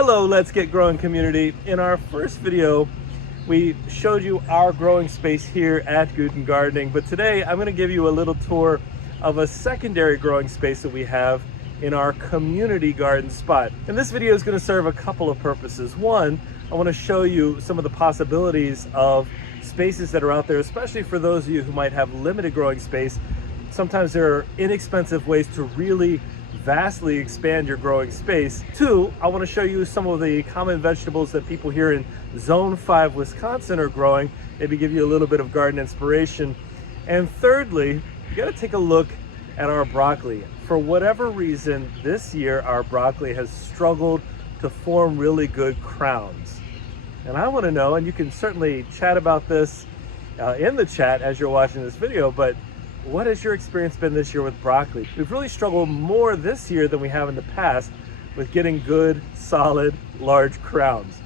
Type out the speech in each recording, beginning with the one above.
Hello, Let's Get Growing community. In our first video, we showed you our growing space here at Guten Gardening, but today I'm going to give you a little tour of a secondary growing space that we have in our community garden spot. And this video is going to serve a couple of purposes. One, I want to show you some of the possibilities of spaces that are out there, especially for those of you who might have limited growing space. Sometimes there are inexpensive ways to really vastly expand your growing space. Two, I want to show you some of the common vegetables that people here in Zone 5 Wisconsin are growing, maybe give you a little bit of garden inspiration. And thirdly, you got to take a look at our broccoli. For whatever reason, this year our broccoli has struggled to form really good crowns. And I want to know, and you can certainly chat about this in the chat as you're watching this video, but what has your experience been this year with broccoli? We've really struggled more this year than we have in the past with getting good, solid, large crowns.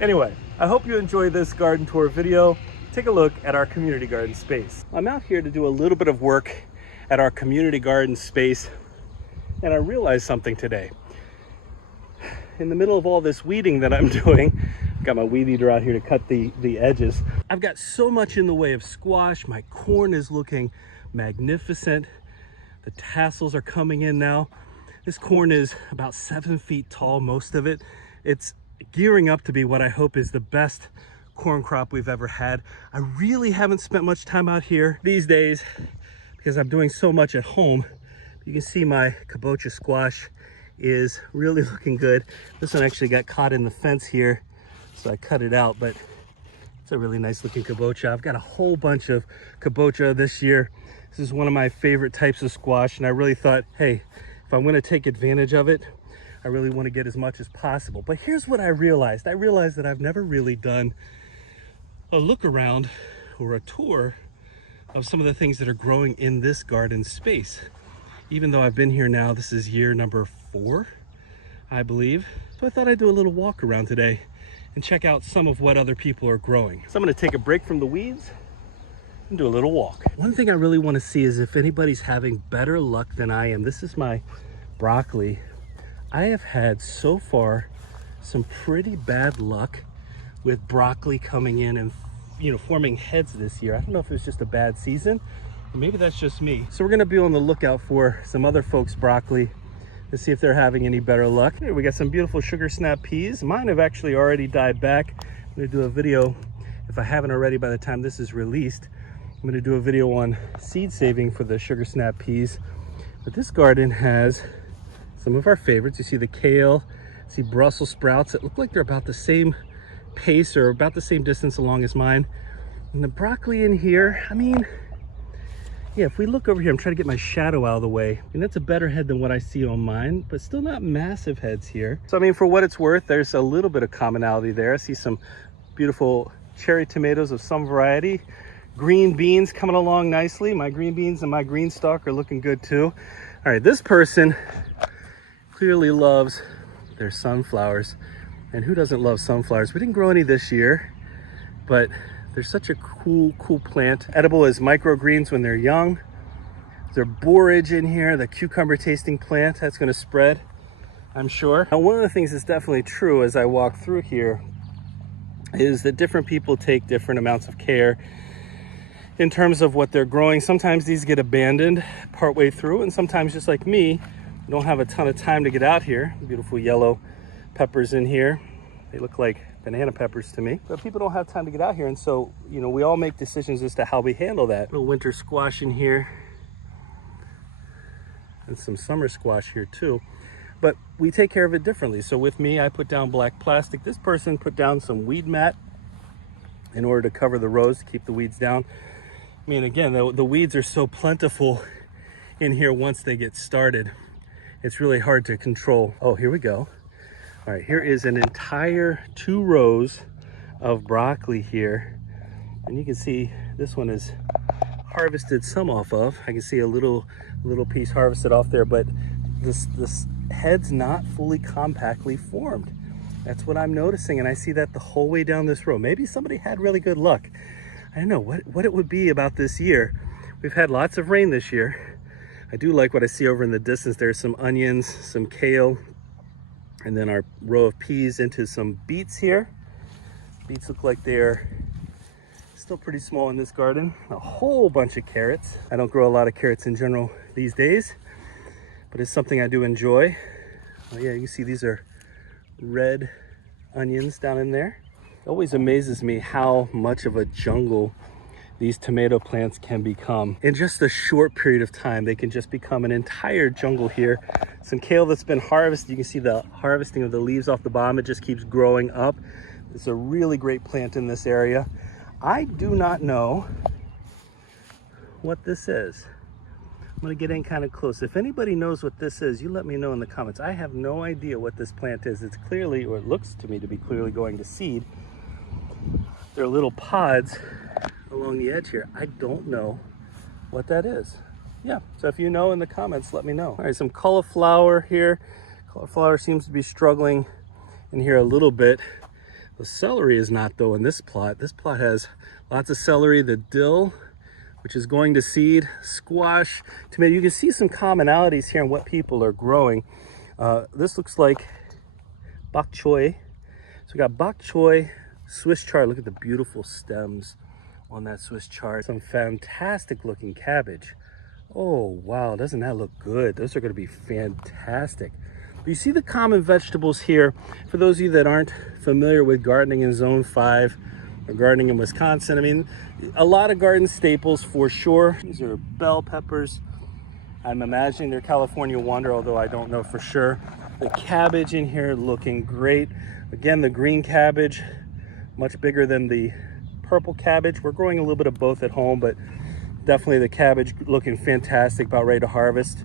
Anyway, I hope you enjoy this garden tour video. Take a look at our community garden space. I'm out here to do a little bit of work at our community garden space, and I realized something today. In the middle of all this weeding that I'm doing, I've got my weed eater out here to cut the edges. I've got so much in the way of squash. My corn is looking magnificent. The tassels are coming in now. This corn is about 7 feet tall, most of it. It's gearing up to be what I hope is the best corn crop we've ever had. I really haven't spent much time out here these days because I'm doing so much at home. You can see my kabocha squash is really looking good. This one actually got caught in the fence here, so I cut it out, but it's a really nice looking kabocha. I've got a whole bunch of kabocha this year. This is one of my favorite types of squash, and I really thought, hey, if I'm gonna take advantage of it, I really wanna get as much as possible. But here's what I realized. I realized that I've never really done a look around or a tour of some of the things that are growing in this garden space. Even though I've been here now, this is year number 4, I believe. So I thought I'd do a little walk around today and check out some of what other people are growing. So I'm gonna take a break from the weeds and do a little walk. One thing I really want to see is if anybody's having better luck than I am. This is my broccoli. I have had so far some pretty bad luck with broccoli coming in and forming heads this year. I don't know if it was just a bad season, or maybe that's just me. So we're gonna be on the lookout for some other folks' broccoli to see if they're having any better luck. Here we got some beautiful sugar snap peas. Mine have actually already died back. I'm gonna do a video, if I haven't already by the time this is released, I'm gonna do a video on seed saving for the sugar snap peas. But this garden has some of our favorites. You see the kale, see Brussels sprouts that look like they're about the same pace or about the same distance along as mine. And the broccoli in here, I mean, yeah, if we look over here, I'm trying to get my shadow out of the way. And that's a better head than what I see on mine, but still not massive heads here. So I mean, for what it's worth, there's a little bit of commonality there. I see some beautiful cherry tomatoes of some variety. Green beans coming along nicely. My green beans and my green stalk are looking good too. All right, this person clearly loves their sunflowers. And who doesn't love sunflowers? We didn't grow any this year, but they're such a cool plant. Edible as microgreens when they're young. There's borage in here, the cucumber tasting plant. That's gonna spread, I'm sure. Now, one of the things that's definitely true as I walk through here is that different people take different amounts of care in terms of what they're growing. Sometimes these get abandoned partway through, and sometimes, just like me, don't have a ton of time to get out here. Beautiful yellow peppers in here. They look like banana peppers to me, but people don't have time to get out here, and so we all make decisions as to how we handle that. Little winter squash in here and some summer squash here too, but we take care of it differently. So with me, I put down black plastic. This person put down some weed mat in order to cover the rows to keep the weeds down. I mean, again, the weeds are so plentiful in here once they get started. It's really hard to control. Oh, here we go. All right, here is an entire 2 rows of broccoli here. And you can see this one is harvested some off of. I can see a little piece harvested off there, but this head's not fully compactly formed. That's what I'm noticing, and I see that the whole way down this row. Maybe somebody had really good luck. I don't know what it would be about this year. We've had lots of rain this year. I do like what I see over in the distance. There's some onions, some kale, And then our row of peas into some beets here. Beets look like they're still pretty small in this garden. A whole bunch of carrots. I don't grow a lot of carrots in general these days, but it's something I do enjoy. Oh yeah, you can see these are red onions down in there. It always amazes me how much of a jungle these tomato plants can become. In just a short period of time, they can just become an entire jungle here. Some kale that's been harvested. You can see the harvesting of the leaves off the bottom. It just keeps growing up. It's a really great plant in this area. I do not know what this is. I'm gonna get in kind of close. If anybody knows what this is, you let me know in the comments. I have no idea what this plant is. It's clearly, or it looks to me to be clearly going to seed. There are little pods along the edge here. I don't know what that is. Yeah, so if you know in the comments, let me know. All right, some cauliflower here. Cauliflower seems to be struggling in here a little bit. The celery is not though in this plot. This plot has lots of celery, the dill, which is going to seed, squash, tomato. You can see some commonalities here in what people are growing. This looks like bok choy. So we got bok choy, Swiss chard. Look at the beautiful stems on that Swiss chard. Some fantastic looking cabbage. Oh wow, doesn't that look good? Those are going to be fantastic. But you see the common vegetables here. For those of you that aren't familiar with gardening in Zone 5 or gardening in Wisconsin, I mean, a lot of garden staples for sure. These are bell peppers. I'm imagining they're California Wonder, although I don't know for sure. The cabbage in here looking great. Again, the green cabbage, much bigger than the purple cabbage. We're growing a little bit of both at home, but definitely the cabbage looking fantastic, about ready to harvest.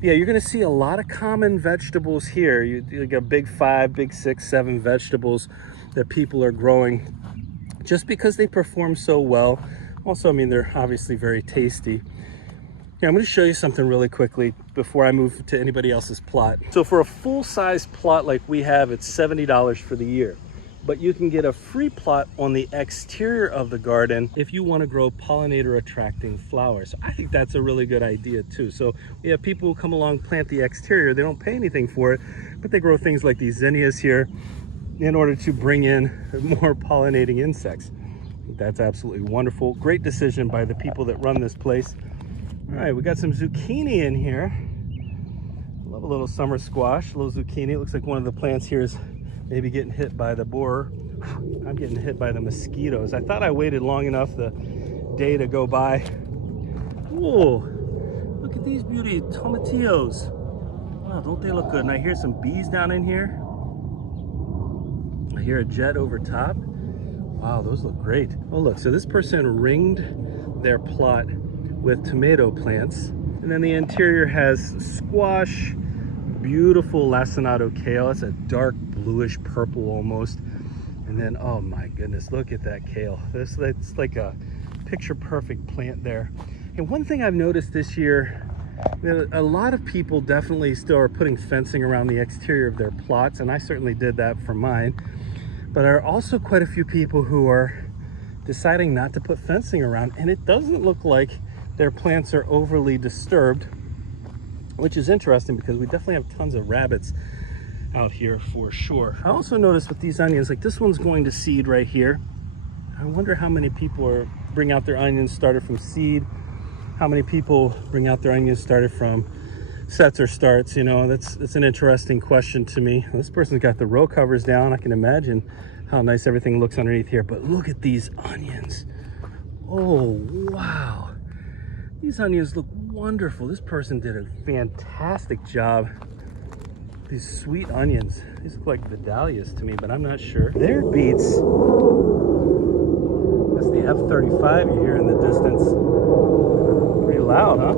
Yeah, you're gonna see a lot of common vegetables here. You got big 5, big 6, 7 vegetables that people are growing just because they perform so well. Also, I mean, they're obviously very tasty. Here, I'm gonna show you something really quickly before I move to anybody else's plot. So for a full-size plot like we have, it's $70 for the year. But you can get a free plot on the exterior of the garden if you want to grow pollinator attracting flowers. I think that's a really good idea too. So we have people who come along, plant the exterior, they don't pay anything for it, but they grow things like these zinnias here in order to bring in more pollinating insects. That's absolutely wonderful. Great decision by the people that run this place. All right, we got some zucchini in here. Love a little summer squash, a little zucchini. It looks like one of the plants here is maybe getting hit by the borer. I'm getting hit by the mosquitoes. I thought I waited long enough the day to go by. Whoa, look at these beauty tomatillos. Wow, don't they look good? And I hear some bees down in here. I hear a jet over top. Wow, those look great. Oh look, so this person ringed their plot with tomato plants. And then the interior has squash, beautiful lacinato kale. It's a dark bluish purple almost. And then, oh my goodness, look at that kale. It's like a picture perfect plant there. And one thing I've noticed this year, a lot of people definitely still are putting fencing around the exterior of their plots, and I certainly did that for mine. But there are also quite a few people who are deciding not to put fencing around, and it doesn't look like their plants are overly disturbed, which is interesting because we definitely have tons of rabbits out here for sure. I also noticed with these onions, like this one's going to seed right here. I wonder how many people bring out their onions started from seed. How many people bring out their onions started from sets or starts? You know, that's an interesting question to me. This person's got the row covers down. I can imagine how nice everything looks underneath here, but look at these onions. Oh, wow. These onions look wonderful. This person did a fantastic job. These sweet onions. These look like Vidalias to me, but I'm not sure. Their beets. That's the F-35 you hear in the distance. Pretty loud, huh?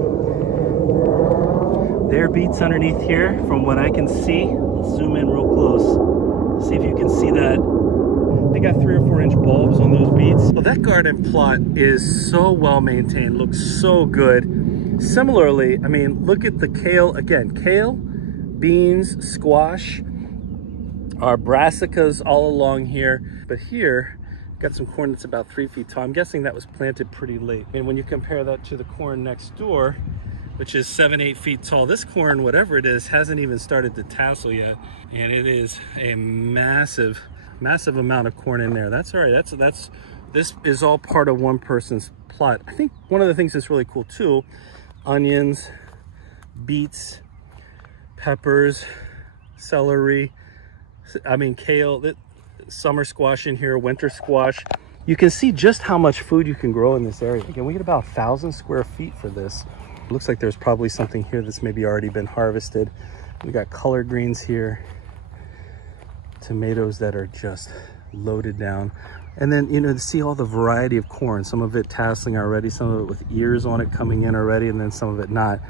Their beets underneath here, from what I can see. Let's zoom in real close. See if you can see that. They got 3 or 4 inch bulbs on those beets. Well, that garden plot is so well maintained, looks so good. Similarly, I mean, look at the kale. Again, kale, beans, squash, our brassicas all along here. But here, got some corn that's about 3 feet tall. I'm guessing that was planted pretty late. And when you compare that to the corn next door, which is 7-8 feet tall. This corn, whatever it is, hasn't even started to tassel yet, and it is a massive amount of corn in there. That's all right. This is all part of one person's plot. I think one of the things that's really cool too, onions, beets, peppers, celery, kale, summer squash in here, winter squash. You can see just how much food you can grow in this area. Again, we get about 1,000 square feet for this. Looks like there's probably something here that's maybe already been harvested. We got collard greens here, tomatoes that are just loaded down. And then, you know, to see all the variety of corn, some of it tasseling already, some of it with ears on it coming in already, and then some of it not.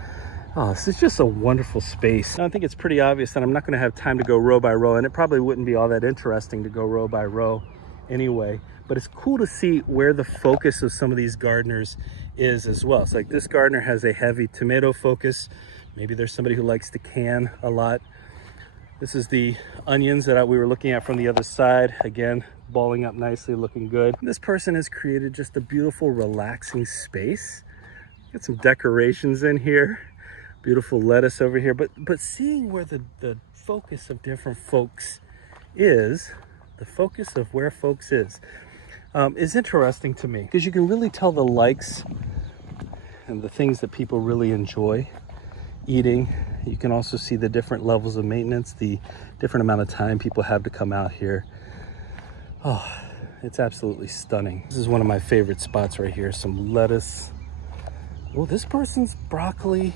Oh, this is just a wonderful space. I think it's pretty obvious that I'm not gonna have time to go row by row, and it probably wouldn't be all that interesting to go row by row anyway, but it's cool to see where the focus of some of these gardeners is as well. It's like this gardener has a heavy tomato focus. Maybe there's somebody who likes to can a lot. This is the onions that we were looking at from the other side. Again, balling up nicely, looking good. This person has created just a beautiful, relaxing space. Got some decorations in here. Beautiful lettuce over here. But seeing where the focus of different folks is, the focus of where folks is interesting to me, because you can really tell the likes and the things that people really enjoy eating. You can also see the different levels of maintenance, the different amount of time people have to come out here. Oh, it's absolutely stunning. This is one of my favorite spots right here. Some lettuce. Oh, this person's broccoli,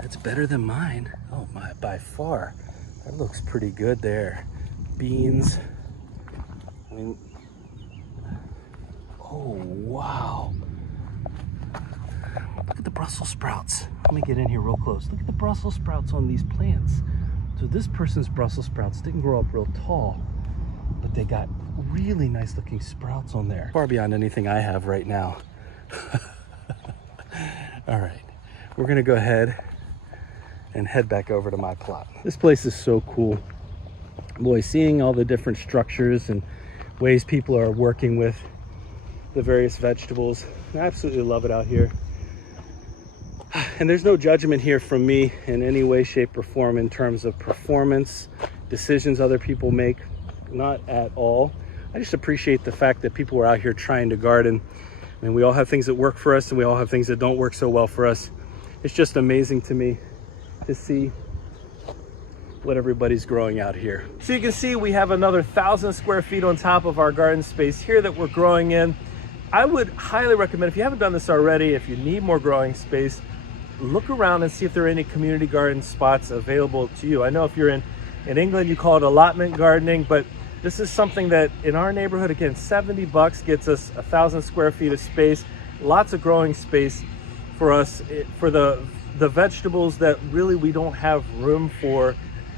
that's better than mine. Oh my, by far. That looks pretty good there. Beans. Oh wow. Look at the Brussels sprouts. Let me get in here real close. Look at the Brussels sprouts on these plants. So this person's Brussels sprouts didn't grow up real tall, but they got really nice looking sprouts on there. Far beyond anything I have right now. All right, we're gonna go ahead and head back over to my plot. This place is so cool. Boy, seeing all the different structures and ways people are working with the various vegetables. I absolutely love it out here. And there's no judgment here from me in any way, shape, or form in terms of performance, decisions other people make, not at all. I just appreciate the fact that people are out here trying to garden. I mean, we all have things that work for us and we all have things that don't work so well for us. It's just amazing to me to see what everybody's growing out here. So you can see we have another 1,000 square feet on top of our garden space here that we're growing in. I would highly recommend, if you haven't done this already, if you need more growing space, look around and see if there are any community garden spots available to you. I know if you're in England, you call it allotment gardening, but this is something that in our neighborhood, again, 70 bucks gets us 1,000 square feet of space, lots of growing space for us, for the vegetables that really we don't have room for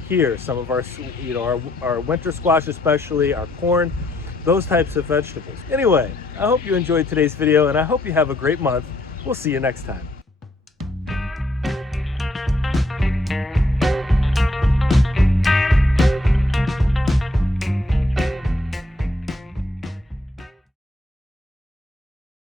here. Some of our, you know, our winter squash, especially our corn, those types of vegetables. Anyway, I hope you enjoyed today's video and I hope you have a great month. We'll see you next time.